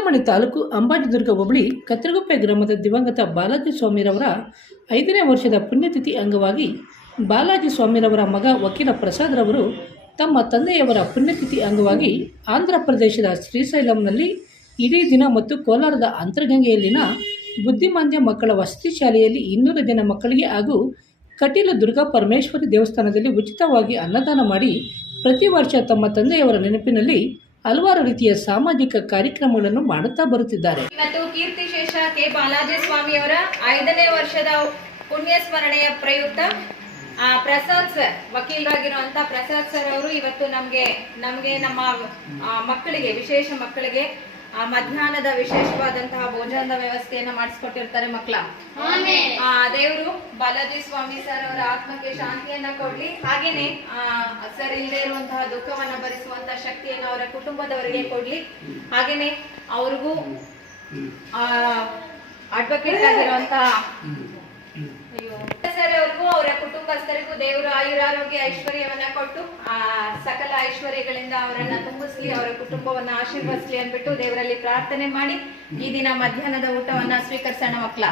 ಚಿಂತಾಮಣಿ ತಾಲೂಕು ಅಂಬಾಜಿದುರ್ಗ ಹೋಬಳಿ ಕತ್ತರಗುಪ್ಪೆ ಗ್ರಾಮದ ದಿವಂಗತ ಬಾಲಾಜಿ ಸ್ವಾಮಿರವರ ಐದನೇ ವರ್ಷದ ಪುಣ್ಯತಿಥಿ ಅಂಗವಾಗಿ ಬಾಲಾಜಿ ಸ್ವಾಮಿರವರ ಮಗ ವಕೀಲ ಪ್ರಸಾದ್ರವರು ತಮ್ಮ ತಂದೆಯವರ ಪುಣ್ಯತಿಥಿ ಅಂಗವಾಗಿ ಆಂಧ್ರ ಪ್ರದೇಶದ ಶ್ರೀಶೈಲಂನಲ್ಲಿ ಇಡೀ ದಿನ ಮತ್ತು ಕೋಲಾರದ ಅಂತರ್ಗಂಗೆಯಲ್ಲಿನ ಬುದ್ಧಿಮಾಂದ್ಯ ಮಕ್ಕಳ ವಸತಿ ಶಾಲೆಯಲ್ಲಿ ಇನ್ನೂರು ಜನ ಮಕ್ಕಳಿಗೆ ಹಾಗೂ ಕಟೀಲು ದುರ್ಗಾ ಪರಮೇಶ್ವರಿ ದೇವಸ್ಥಾನದಲ್ಲಿ ಉಚಿತವಾಗಿ ಅನ್ನದಾನ ಮಾಡಿ ಪ್ರತಿ ವರ್ಷ ತಮ್ಮ ತಂದೆಯವರ ನೆನಪಿನಲ್ಲಿ ಹಲವಾರು ರೀತಿಯ ಸಾಮಾಜಿಕ ಕಾರ್ಯಕ್ರಮಗಳನ್ನು ಮಾಡುತ್ತಾ ಬರುತ್ತಿದ್ದಾರೆ. ಇವತ್ತು ಕೀರ್ತಿಶೇಷ ಕೆ. ಬಾಲಾಜಿ ಸ್ವಾಮಿಯವರ ಐದನೇ ವರ್ಷದ ಪುಣ್ಯ ಸ್ಮರಣೆಯ ಪ್ರಯುಕ್ತ ಆ, ಪ್ರಸಾದ್ ಸರ್ ವಕೀಲರಾಗಿರುವಂತ ಪ್ರಸಾದ್ ಸರ್ ಅವರು ಇವತ್ತು ನಮ್ಗೆ ನಮ್ಗೆ ನಮ್ಮ ಮಕ್ಕಳಿಗೆ ವಿಶೇಷ ಮಕ್ಕಳಿಗೆ ಆ, ಮಧ್ಯಾಹ್ನದ ವಿಶೇಷವಾದಂತಹ ಭೋಜನದ ವ್ಯವಸ್ಥೆಯನ್ನ ಮಾಡಿಸ್ಕೊಟ್ಟಿರ್ತಾರೆ ಮಕ್ಕಳ. ಆ ದೇವರು ಬಾಲಾಜಿ ಸ್ವಾಮಿ ಸರ್ ಅವರ ಆತ್ಮಕ್ಕೆ ಶಾಂತಿಯನ್ನ ಕೊಡ್ಲಿ. ಹಾಗೇನೆ ಆ, ಸರ್ ಇಲ್ಲದೆ ಇರುವಂತಹ ದುಃಖವನ್ನ ಭರಿಸುವಂತಹ ಶಕ್ತಿಯನ್ನು ಅವರ ಕುಟುಂಬದವರಿಗೆ ಕೊಡ್ಲಿ. ಹಾಗೇನೆ ಅವ್ರಿಗೂ ಅಡ್ವೊಕೇಟ್ ಆಗಿರುವಂತಹ ಅವ್ರಿಗೂ, ಅವರ ಕುಟುಂಬಸ್ಥರಿಗೂ ದೇವರು ಆಯುರಾರೋಗ್ಯ ಐಶ್ವರ್ಯವನ್ನ ಕೊಟ್ಟು, ಆ, ಸಕಲ ಐಶ್ವರ್ಯಗಳಿಂದ ಅವರನ್ನ ತುಂಬಿಸ್ಲಿ, ಅವರ ಕುಟುಂಬವನ್ನ ಆಶೀರ್ವದಿಸ್ಲಿ ಅಂದ್ಬಿಟ್ಟು ದೇವರಲ್ಲಿ ಪ್ರಾರ್ಥನೆ ಮಾಡಿ, ಈ ದಿನ ಮಧ್ಯಾಹ್ನದ ಊಟವನ್ನ ಸ್ವೀಕರಿಸೋಣ ಮಕ್ಕಳ.